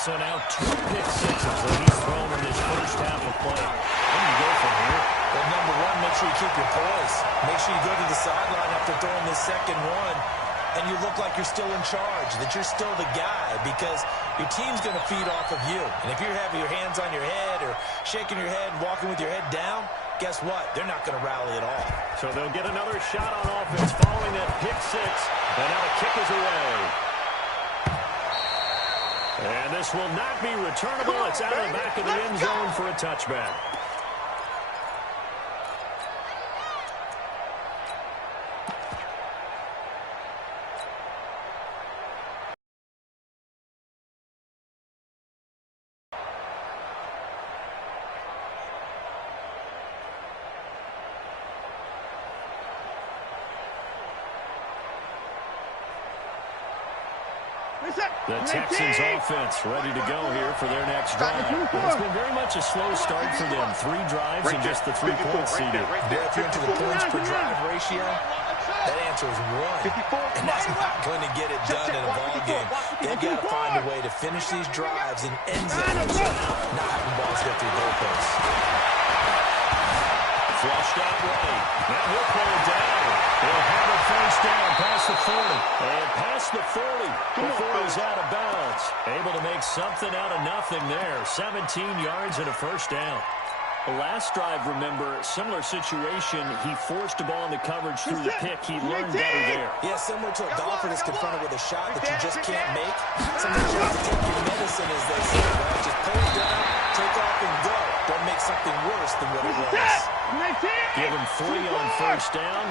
So now 2 pick sixes that he's thrown in this 1st half of play. Where do you go from here? Well, number one, make sure you keep your poise. Make sure you go to the sideline after throwing this 2nd one, and you look like you're still in charge, that you're still the guy, because your team's going to feed off of you. And if you're having your hands on your head or shaking your head and walking with your head down, guess what? They're not going to rally at all. So they'll get another shot on offense following that pick 6. And now the kick is away. And this will not be returnable. It's out of the back of the end zone for a touchback. The Texans offense ready to go here for their next drive. It's been very much a slow start for them. 3 drives and just the 3 points seeded. If you're into the points per drive ratio, that answer is 1. And that's not going to get it done in a ball game. They've got to find a way to finish these drives in end zones, not having balls hit through goalposts. Flushed out right. Now he'll play it down. He'll have a first down past the 40. And past the 40 before he's out of bounds. Able to make something out of nothing there. 17 yards and a first down. The last drive, remember, similar situation. He forced a ball in the coverage through the pick. He learned better there. Yeah, similar to a golfer that's confronted with a shot that you just can't make. Sometimes you have to take your medicine, as they say, right? Just pull it down, take off, and go. Don't make something worse than what it was. Give him 3 on first down.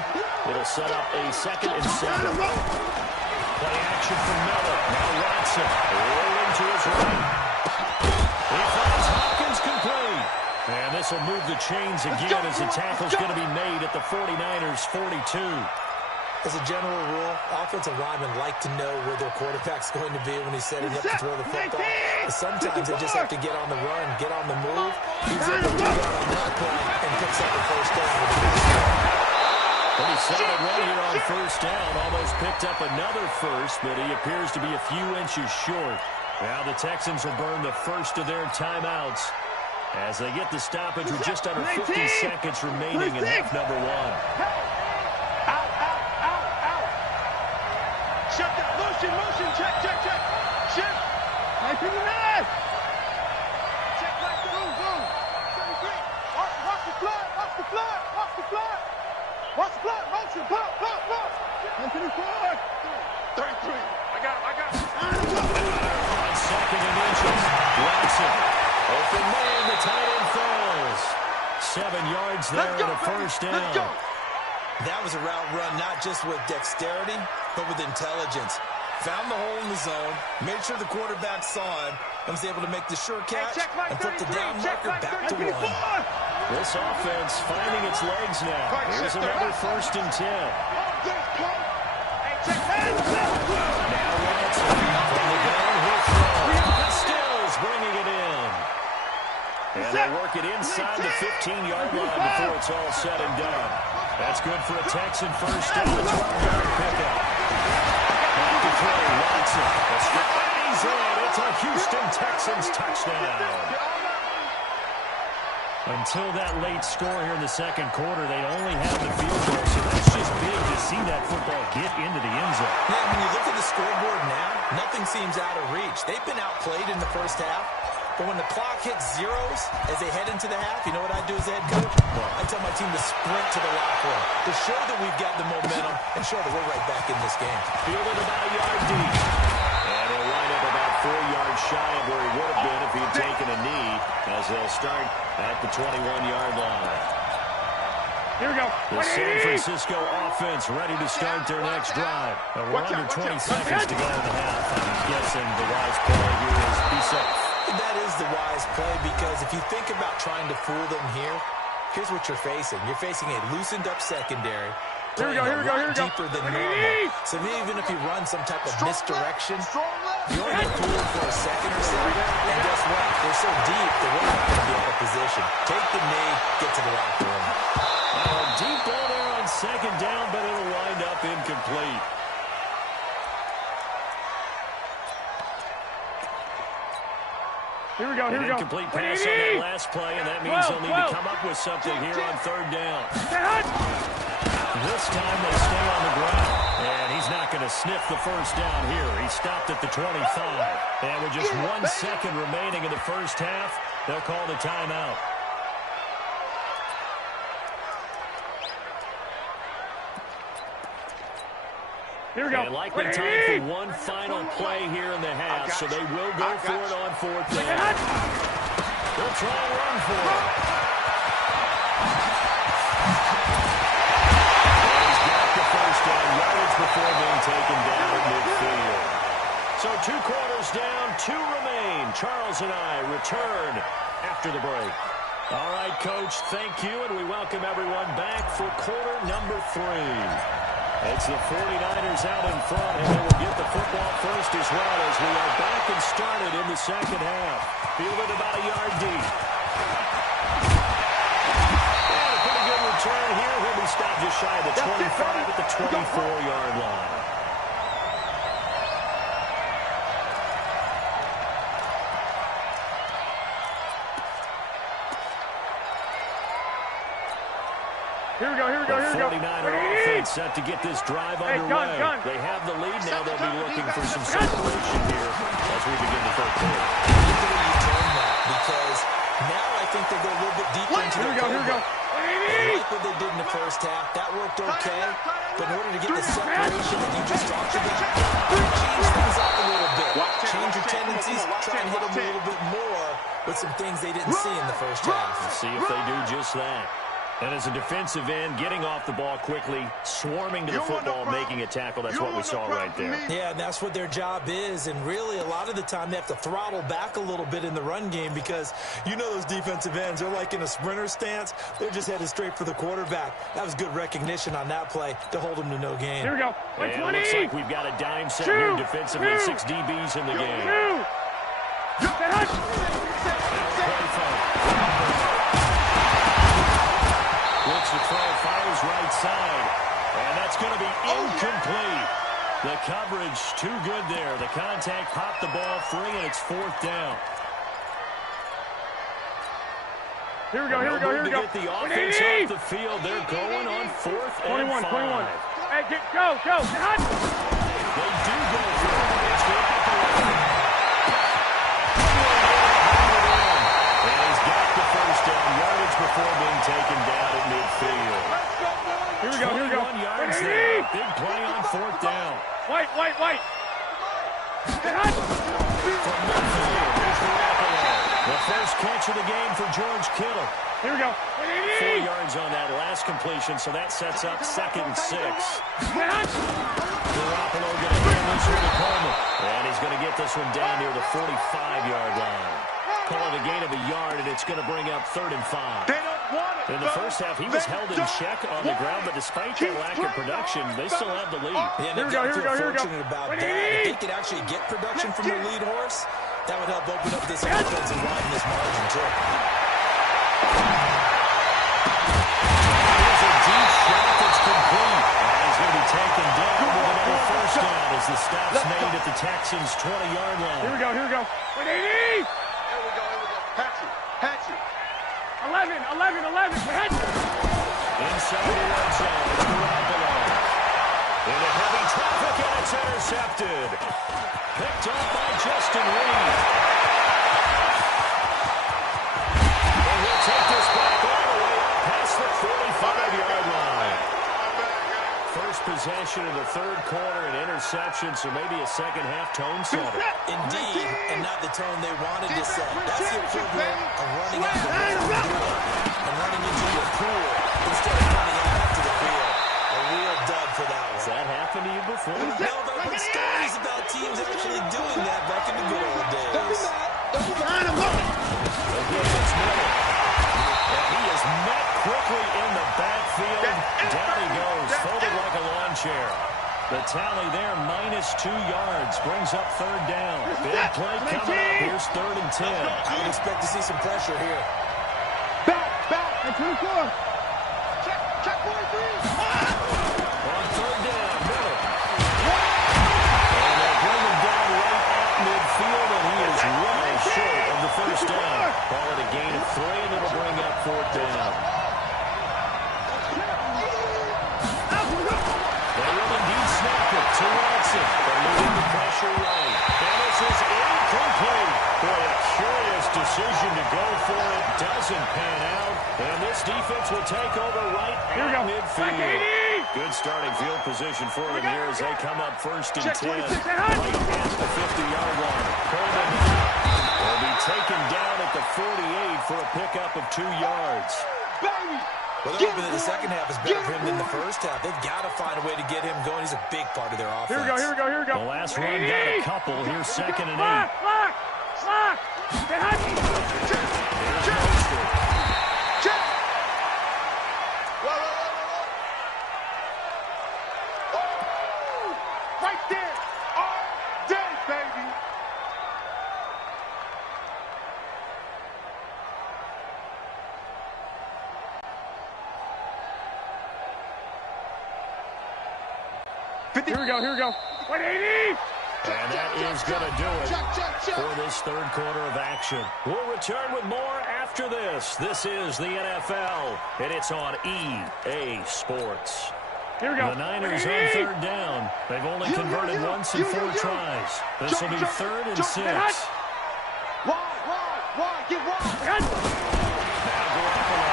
It'll set up a 2nd and 7. Play action from Miller. Now Watson rolling to his right. He finds Hopkins complete. And this will move the chains again as the tackle's going to be made at the 49ers' 42. As a general rule, offensive linemen like to know where their quarterback's going to be when he's setting up to throw the football. But sometimes they just have to get on the run, get on the move. He's able to do that on that play and picks up the first down with a big step. Pretty solid run here on first down. Almost picked up another first, but he appears to be a few inches short. Now the Texans will burn the first of their timeouts as they get the stoppage with just under 50 seconds remaining in half number 1. Shut down. Motion. Check. Shift. Right to the net. Check right there. Boom. 33. Watch the flood. Motion. Pull. Right to the floor. 33. I got him. On 2nd and inches. Watson. Open man. The tight end falls. 7 yards there and a first down. Let's go. That was a route run not just with dexterity, but with intelligence. Found the hole in the zone, made sure the quarterback saw him, and was able to make the sure catch and put the down marker back to 1. This offense finding its legs now. Here's another 1st and 10. Now Watson from the downhill throw. Stills bringing it in. And they'll work it inside the 15-yard line before it's all said and done. That's good for a Texan first down. 12-yard pickup. Back to throw, Watson. He's in. It's a Houston Texans touchdown. Until that late score here in the second quarter, they only had the field goal, so that's just big to see that football get into the end zone. Yeah, when you look at the scoreboard now, nothing seems out of reach. They've been outplayed in the first half, but when the clock hits zeros as they head into the half, you know what I do as a head coach? I tell my team to sprint to the locker room to show that we've got the momentum and show that we're right back in this game. Fielded about a yard deep. And he'll wind up about 4 yards shy of where he would have been if he had taken a knee, as they'll start at the 21-yard line. Here we go. The San Francisco offense ready to start their next drive. We're under 20 seconds to go in the half. I'm guessing the wise play here is be safe. That is the wise play, because if you think about trying to fool them here, here's what you're facing. You're facing a loosened-up secondary. Here we go. Deeper than normal. So even if you run some type of misdirection, you only get fooled for a second or so. And guess what? They're so deep that we're not going to be out of position. Take the knee, get to the locker room. Deep ball there on 2nd down, but it'll wind up incomplete. Here we go. An incomplete pass on that last play, and that means they'll need to come up with something here on 3rd down. This time they stay on the ground, and he's not going to sniff the first down here. He stopped at the 25. And with just 1 second remaining in the first half, they'll call the timeout. Here we go. And likely time for one final play here in the half, so they will go for it on 4th down. They'll try and run for it. And he's got the first down, yards before being taken down at midfield. So 2 quarters down, 2 remain. Charles and I return after the break. All right, Coach, thank you, and we welcome everyone back for quarter number 3. It's the 49ers out in front, and they will get the football first as well as we are back and started in the second half. Fielded about a yard deep. And a pretty good return here. He'll be stopped just shy of the 25 at the 24-yard line. Here we go, here we go, here we go. 49er offense set to get this drive underway. They have the lead now. They'll be looking for some separation here as we begin the third quarter. You turn that because now I think they go a little bit deeper into the Here we go. They like what they did in the first half. That worked okay. But in order to get the separation that you just talked about, change things up a little bit. Change your tendencies. Try and hit them a little bit more with some things they didn't see in the first half. Let's see if they do just that. And as a defensive end, getting off the ball quickly, swarming to the football, making a tackle, that's what we saw right there. Yeah, and that's what their job is. And really, a lot of the time, they have to throttle back a little bit in the run game because you know those defensive ends, they're like in a sprinter stance. They're just headed straight for the quarterback. That was good recognition on that play to hold them to no gain. Here we go. And it looks like we've got a dime set here defensively. 6 DBs in the game. Looks to throw, fires right side. And that's going to be incomplete. The coverage too good there. The contact popped the ball free, and it's 4th down. Here we go, here we go, here we go. To get the offense off the field, they're going on 4th and 5. 21. Hey, go. They do go for it. It's good at the line. And he's got the first down, yardage before being taken down at midfield. Here we go, here we go. 21 yards there. Big play on 4th down. White. From midfield, here's the wraparound. The first catch of the game for George Kittle. Here we go. 4 yards on that last completion, so that sets up 2nd and 6. Garoppolo going to hand this one to Coleman. And he's going to get this one down near the 45-yard line. Call it a gain of a yard, and it's going to bring up 3rd and 5. They don't want it. In the first half, he was held in check on the ground, but despite that lack of production, they still have the lead. Yeah, Here we go. Fortunate about that. If they could actually get production from their lead horse, that would help open up this offense and widen this margin, too. Here's a deep shot that's complete. And he's going to be taken down with another first down as the stop's made at the Texans' 20-yard line. Here we go. Here we go. Hatchet. 11. Inside the red zone, it's Garoppolo. Into heavy traffic, and it's intercepted. Picked up by Justin Reed. And he'll take this back all the way up past the 45-yard line. First possession of the third quarter, an interception, so maybe a second-half tone setter. Indeed, and not the tone they wanted to set. That's the equivalent of running out the and running into your pool instead of running out to the field. A real dud for that one. Has that happened to you before? No, but I've heard stories about teams actually doing that back in the good old days. Again, it's Miller. And he is met quickly in the backfield. Down he goes, folded like a lawn chair. The tally there, -2 yards, brings up 3rd down. Big play coming up. Here's 3rd and 10. I would expect to see some pressure here. Back. At 24. Check 43. On 3rd down, Miller. And they bring him down right at midfield, and he is well short of the first down. Call it a gain of 3, and it'll bring up 4th down. They will indeed snap it to Watson. Eluding the pressure right. And this is incomplete. Boy, a curious decision to go for it. Doesn't pan out. And this defense will take over right at midfield. Good starting field position for them here as they come up 1st and 10. Right at the 50-yard line. Coleman will be taken down at the 48 for a pickup of 2 yards. Well, they're hoping that the second half is better for him than the first half. They've got to find a way to get him going. He's a big part of their offense. Here we go. The last run got a couple. Here's 2nd and 8. there. All day, baby. Here we go, here we go. 180! And that is going to do it for this third quarter of action. We'll return with more after this. This is the NFL, and it's on EA Sports. Here we go. The Niners on third down. They've only converted once in 4 tries. This will be 3rd and 6. Wide, get wide. Now Garoppolo.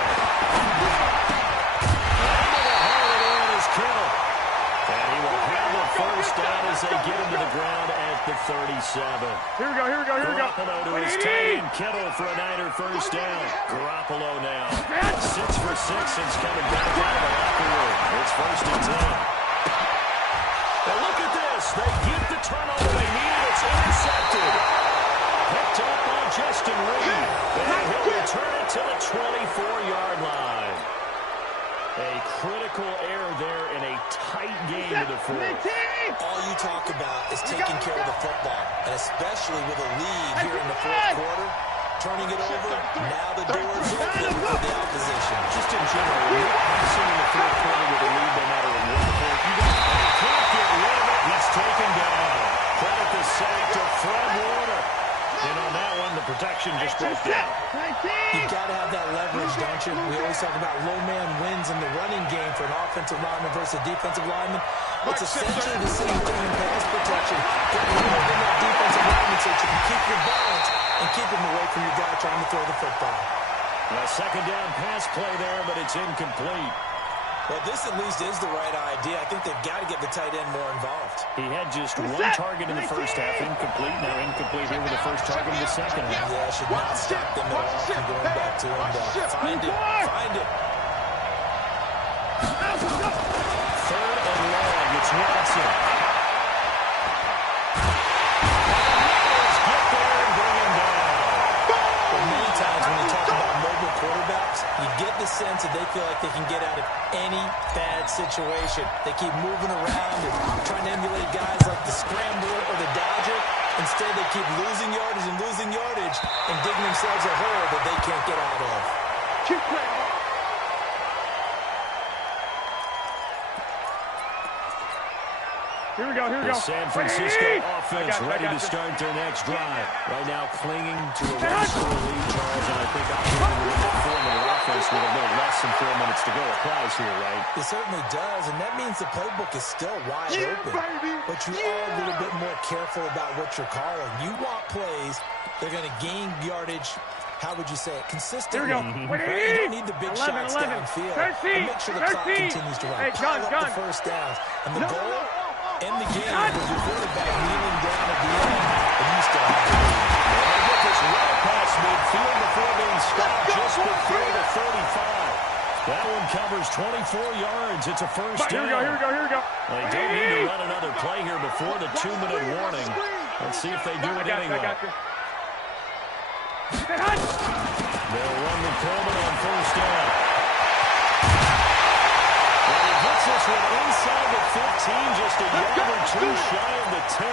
Under the hole in is Kittle. And he will have a first down as they get him to the ground at the 37. Here we go, here we go, here we go. Garoppolo to his tight end Kittle for a Niner first down. Garoppolo now. 6 for 6 since coming back out of the locker room. It's 1st and 10. And look at this. They get the turnover they needed. It's intercepted. Picked up by Justin Reed. And he'll return it to the 24-yard line. A critical error there in a tight game to the fourth. All you talk about is taking care of the football, and especially with a lead here in the fourth quarter, turning it over, now the door is open for the opposition. Just in general, when you're passing in the fourth quarter with a lead, no matter what point, you can't get rid of it. He's taken down. Credit the sack to Fred Warner. And on that one, the protection just broke down. You've got to have that leverage, don't you? We always talk about low man wins in the running game for an offensive lineman versus a defensive lineman. It's essentially the same thing in pass protection. Get rid of that defensive lineman so that you can keep your balance and keep him away from your guy trying to throw the football. A second down pass play there, but it's incomplete. Well, this at least is the right idea. I think they've got to get the tight end more involved. He had just 1 target in the first half, incomplete. Now incomplete here with the first target in the second half. Yeah, should not stop them at all from going back to him. Find it. Find it. 3rd and long. It's Watson. Get there and bring him down. Well, many times when you talk about mobile quarterbacks, you get the sense that they feel like they can get out of any bad situation. They keep moving around and trying to emulate guys like the scrambler or the dodger. Instead, they keep losing yardage and digging themselves a hole that they can't get out of. Keep playing. Here we go, here we The go. San Francisco offense ready to start their next drive. Right now clinging to a one-score lead, Charles, and I think operating with that 4-minute offense with a little less than 4 minutes to go applies here, right? It certainly does, and that means the playbook is still wide open. Baby. But you are a little bit more careful about what you're calling. You want plays that are going to gain yardage, how would you say it, consistently. Here we go. Right? You don't need the big 11, shots 11. downfield. 13, And make sure the clock 13. continues to run. Hey, Pile up gun. the first downs. And the goal, end the game with your quarterback kneeling down at the end, and you still have the lead. And they get this right past midfield before being stopped just before the 35. That one covers 24 yards. It's a first down. Here we go, here we go. They don't need to run another play here before the 2-minute warning. Let's see if they do it anyway. I got you. They'll run with Coleman on first down. And he gets this one inside the 15, just a yard or two shy of the 10.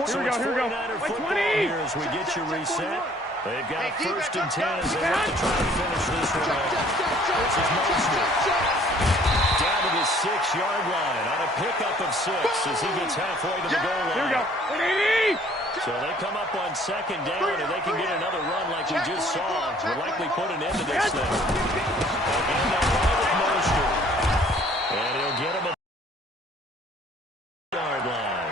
Here we go, here we go. 49er Like football 20. here as we get you reset. They've got a 1st and 10 as they look to try to finish this one off. This is Mosley. Down to the 6-yard line on a pickup of 6 as he gets halfway to the goal line. Here we go. 180. So they come up on 2nd down, and they can get another run like we just saw. Would likely put an end to this thing. Again, they'll run with Mostert. And he'll get him a yard line.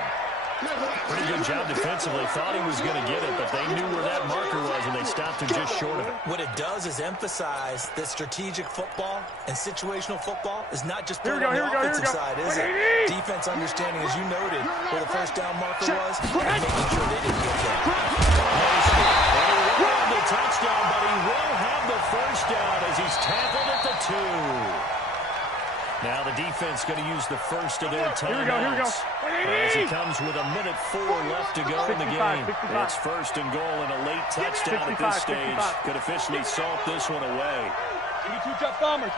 Pretty good job defensively. Thought he was going to get it, but they knew where that marker was, and they stopped him just short of it. What it does is emphasize that strategic football and situational football is not just played on the offensive side, is it? Defense understanding, as you noted, where the first down marker was, and making sure they didn't get there. And he won't have the touchdown, but he will have the first down as he's tackled at the 2. Now the defense going to use the first of their timeouts. Here we go. As it comes with 1:04 left to go in the game. 65. It's first and goal and a late touchdown at this stage. 65. Could officially salt this one away. 22 jet bombers.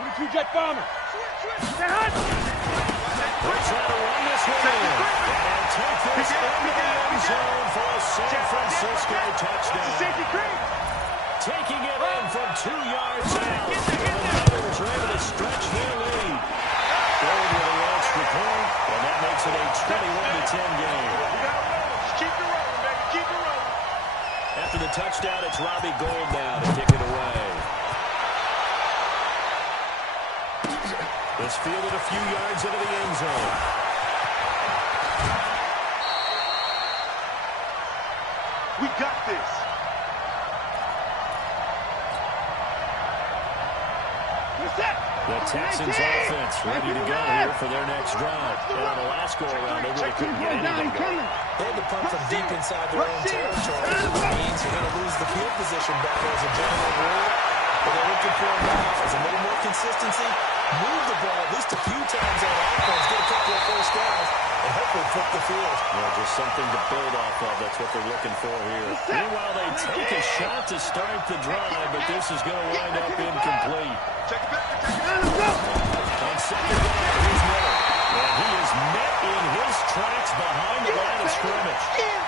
They're trying to run this one in. And take this into the end zone for a San Francisco touchdown. Taking it in from 2 yards out. And the Niners are able to stretch their lead. Gold with a extra point, and that makes it a 21-10 game. Keep it rolling, baby. Keep it rolling. After the touchdown, it's Robbie Gould now to kick it away. It's fielded a few yards into the end zone. We got this. The Texans offense ready to go here for their next drive. And on the last go-around, they really couldn't get anything going. They had to punt from deep inside their own territory. That means you're going to lose the field position battle as a general rule. But they're looking for now is a little more consistency. Move the ball at least a few times on offense. Get a couple of first downs. And hopefully flip the field. Yeah, just something to build off of. That's what they're looking for here. Meanwhile, they take a shot to start the drive, but this is going to wind up incomplete. Check it back. On second down, here's Miller. And he is met in his tracks behind the line of scrimmage.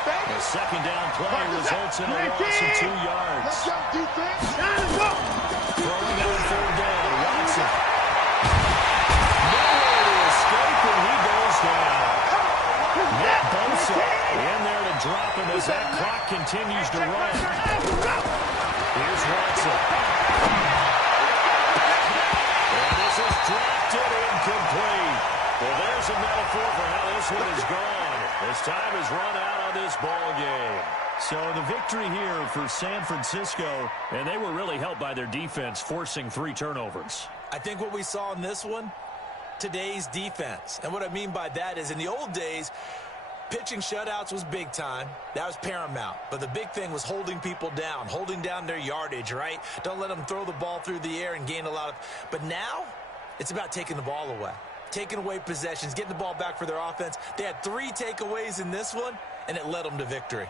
The second down play results in a loss of 2 yards. Let's go, defense. Throwing on 4th down, Watson. Nowhere to escape, and he goes down. Matt Bosa in there to drop him as that clock continues to run. Here's Watson. And this is dropped and incomplete. Well, there's a metaphor for how this one is gone. As time has run out on this ball game. So the victory here for San Francisco, and they were really helped by their defense forcing 3 turnovers. I think what we saw in this one, today's defense. And what I mean by that is in the old days, pitching shutouts was big time. That was paramount. But the big thing was holding people down, holding down their yardage, right? Don't let them throw the ball through the air and gain a lot of... But now, it's about taking the ball away. Taking away possessions, getting the ball back for their offense. They had 3 takeaways in this one, and it led them to victory.